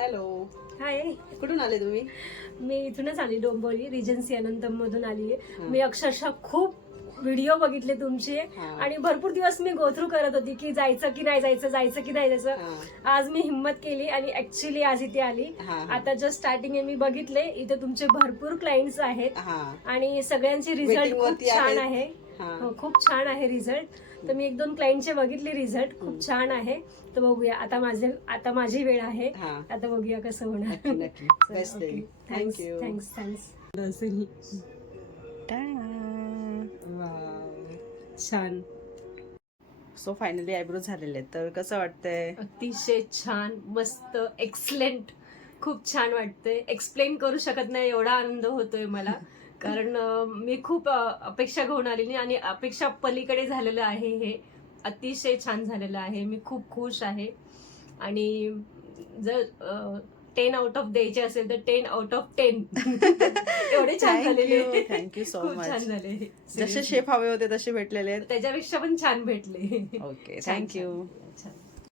Hello, हाय. कुठून आले तुम्ही? मी इथूनच आली, डोंबिवली रिजन्सी अनंतम मधून आली आहे. हा. मी अक्षरशः खूप व्हिडिओ बघितले तुमचे हा. आणि भरपूर दिवस मी गोथ्रू करत होती की जायचं की नाही जायचं, जायचं की नाही जायचं. हा. आज मी हिंमत केली आणि ऍक्च्युली आज इथे आली. हा. आता जस्ट स्टार्टिंग आहे, मी बघितले इथे तुमचे भरपूर क्लायंट्स आहेत हा. आणि सगळ्यांचे रिझल्ट Waiting खूप वरती छान आहेत. आहे. हा. हो, खूप छान आहे रिझल्ट. तर मी 1-2 क्लायंटचे बघितले रिझल्ट, खूप छान आहे. तर बघूया आता माझी वेळ आहे. हा. आता बघूया कसं होणार. नक्की नक्की. Best day. थँक्यू. थँक्स. छान, सो फायनली आयब्रो झालेले आहेत, तर कसं वाटतंय? अतिशय छान, मस्त, एक्सलेंट, खूप छान वाटतंय. एक्सप्लेन करू शकत नाही एवढा आनंद होतोय मला. कारण मी खूप अपेक्षा घेऊन आलेली आणि अपेक्षा पलीकडे झालेलं आहे. हे अतिशय छान झालेलं आहे. मी खूप खुश आहे आणि जर 10 आउट ऑफ द्यायचे असेल तर 10 आउट ऑफ 10 एवढे छान झालेले. थँक्यू सो खूप मच. छान झाले. जसे शेफ हवे होते तसे भेटलेले आहेत. त्याच्यापेक्षा पण छान भेटले. ओके, छान, थँक्यू. छान.